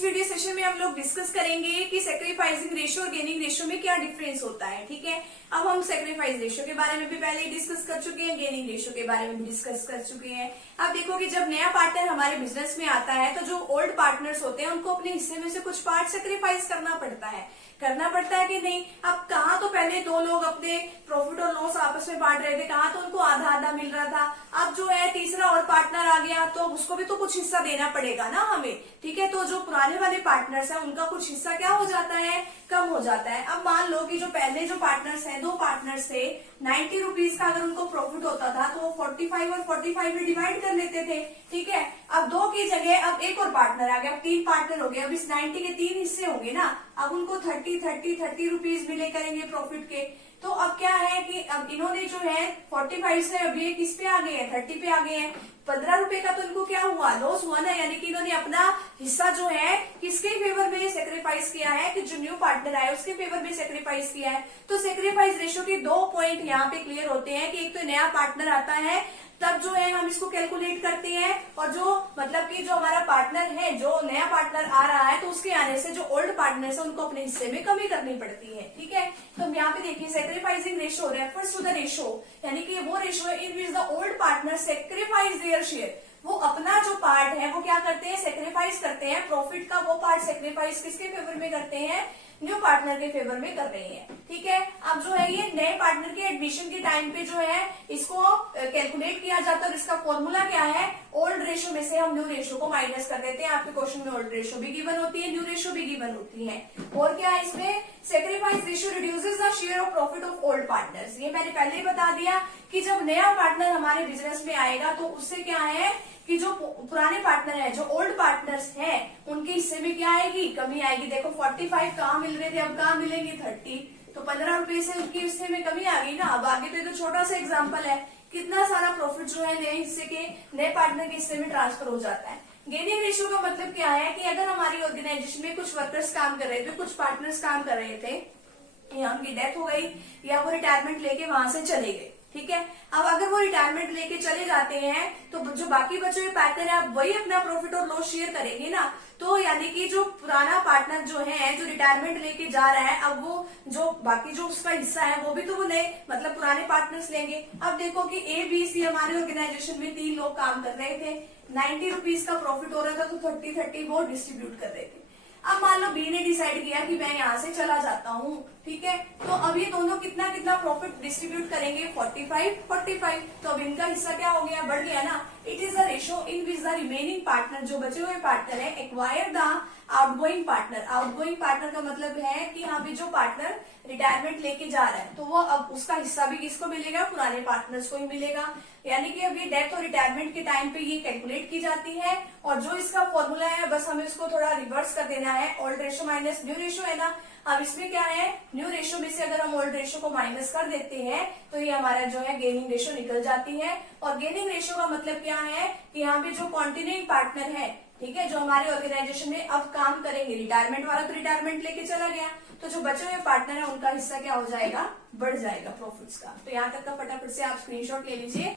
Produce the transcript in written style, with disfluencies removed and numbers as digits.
इस video session में हम लोग डिस्कस करेंगे कि सैक्रिफाइसिंग रेशियो और गेनिंग रेशियो में क्या डिफरेंस होता है। ठीक है, अब हम सैक्रिफाइस रेशियो के बारे में भी पहले ही डिस्कस कर चुके हैं, गेनिंग रेशियो के बारे में भी डिस्कस कर चुके हैं। अब देखो कि जब नया पार्टनर हमारे बिजनेस में आता है तो जो ओल्ड पार्टनर्स होते हैं उनको अपने हिस्से में से कुछ पार्ट सैक्रिफाइस करना पड़ता है कि नहीं। अब कहाँ तो पहले दो लोग अपने प्रॉफिट और लॉस आपस में बांट रहे थे, कहाँ तो उनको आधा आधा मिल रहा था। अब जो है तीसरा और पार्टनर आ गया तो उसको भी तो कुछ हिस्सा देना पड़ेगा ना हमें। ठीक है, तो जो पुराने वाले पार्टनर्स हैं उनका कुछ हिस्सा क्या हो जाता है, कम हो जाता है। अब मान लो कि जो पहले जो पार्टनर्स हैं, दो पार्टनर्स थे, 90 रुपीज का अगर उनको प्रॉफिट होता था तो वो 45 और 45 में डिवाइड कर लेते थे। ठीक है, अब दो की जगह अब एक और पार्टनर आ गया, अब तीन पार्टनर हो गए। अब इस 90 के तीन हिस्से होंगे ना, अब उनको 30 रुपीज मिले करेंगे प्रॉफिट के। तो अब क्या है कि अब इन्होंने जो है 45 से अब ये किस पे आ गए हैं, 30 पे आ गए हैं। 15 रुपए का तो इनको क्या हुआ, लॉस हुआ ना, यानी कि इन्होंने अपना हिस्सा जो है किसके फेवर में सेक्रीफाइस किया है, कि जो न्यू पार्टनर आया उसके फेवर में सेक्रीफाइस किया है। तो सेक्रीफाइस रेशियो के दो पॉइंट यहाँ पे क्लियर होते हैं कि एक तो नया पार्टनर आता है तब जो है हम इसको कैलकुलेट करते हैं, और जो मतलब कि जो हमारा पार्टनर है, जो नया पार्टनर आ रहा है तो उसके आने से जो ओल्ड पार्टनर है उनको अपने हिस्से में कमी करनी पड़ती है। ठीक है, तो यहाँ पे देखिए sacrificing ratio refers to the ratio, यानी कि वो ratio in which the old partner sacrifice their share. वो अपना जो पार्ट है वो क्या करते हैं, सेक्रीफाइस करते हैं। प्रॉफिट का वो पार्ट सेक्रीफाइस किसके फेवर में करते हैं, न्यू पार्टनर के फेवर में कर रहे हैं। ठीक है, अब जो है ये नए पार्टनर के एडमिशन के टाइम पे जो है इसको कैलकुलेट किया जाता है, और इसका फॉर्मूला क्या है, ओल्ड रेशियो में से हम न्यू रेशियो को माइनस कर देते हैं। आपके क्वेश्चन में ओल्ड रेशियो भी गिवन होती है, न्यू रेशियो भी गिवन होती है। और क्या है इसमें, sacrifice ratio reduces the share of profit of old partners. ये मैंने पहले ही बता दिया कि जब नया पार्टनर हमारे बिजनेस में आएगा तो उससे क्या है कि जो पुराने पार्टनर है, जो ओल्ड पार्टनर्स हैं, उनके हिस्से में क्या आएगी, कमी आएगी। देखो 45 कहाँ मिल रहे थे, अब कहाँ मिलेंगे 30, तो 15 रुपए से उनके हिस्से में कमी आ गई ना। अब आगे तो ये तो छोटा सा एग्जांपल है, कितना सारा प्रॉफिट जो है नए हिस्से के, नए पार्टनर के हिस्से में ट्रांसफर हो जाता है। गेनिंग रेशियो का मतलब क्या है कि अगर हमारी ऑर्गेनाइजेशन में कुछ वर्कर्स काम कर रहे थे, कुछ पार्टनर्स काम कर रहे थे, या उनकी डेथ हो गई या वो रिटायरमेंट लेके वहां से चले गए। ठीक है, अब अगर वो रिटायरमेंट लेके चले जाते हैं तो जो बाकी बचे हुए पार्टनर है अब वही अपना प्रॉफिट और लॉस शेयर करेंगे ना। तो यानी कि जो पुराना पार्टनर जो है, जो रिटायरमेंट लेके जा रहा है, अब वो जो बाकी जो उसका हिस्सा है वो भी तो वो नए मतलब पुराने पार्टनर्स लेंगे। अब देखो कि ABC हमारे ऑर्गेनाइजेशन में 3 लोग काम कर रहे थे, 90 रुपीज का प्रॉफिट हो रहा था, तो 30 वो डिस्ट्रीब्यूट कर रहे थे। अब मान लो बी ने डिसाइड किया कि मैं यहाँ से चला जाता हूँ। ठीक है, तो अब ये दोनों कितना कितना प्रॉफिट डिस्ट्रीब्यूट करेंगे, 45। तो अब इनका हिस्सा क्या हो गया, बढ़ गया ना। It is the ratio in which the remaining partner, जो बचे हुए पार्टनर है, acquire the outgoing partner. Outgoing partner का मतलब है कि यहाँ पे जो पार्टनर रिटायरमेंट लेके जा रहा है तो वो अब उसका हिस्सा भी किसको मिलेगा, पुराने पार्टनर्स को ही मिलेगा। यानी कि अब ये डेथ और रिटायरमेंट के टाइम पे ये कैलकुलेट की जाती है, और जो इसका फॉर्मूला है बस हमें इसको थोड़ा रिवर्स कर देना है। Old ratio minus new ratio है ना। अब इसमें क्या है, न्यू रेशियो में से अगर हम ओल्ड रेशियो को माइनस कर देते हैं तो ये हमारा जो है गेनिंग रेशियो निकल जाती है। और गेनिंग रेशियो का मतलब क्या है कि यहाँ पे जो कॉन्टिन्यूइंग पार्टनर है, ठीक है, जो हमारे ऑर्गेनाइजेशन में अब काम करेंगे, रिटायरमेंट वाला तो रिटायरमेंट लेके चला गया, तो जो बचे हुए पार्टनर है उनका हिस्सा क्या हो जाएगा, बढ़ जाएगा प्रॉफिट्स का। तो यहाँ तक का फटाफट से आप स्क्रीनशॉट ले लीजिए।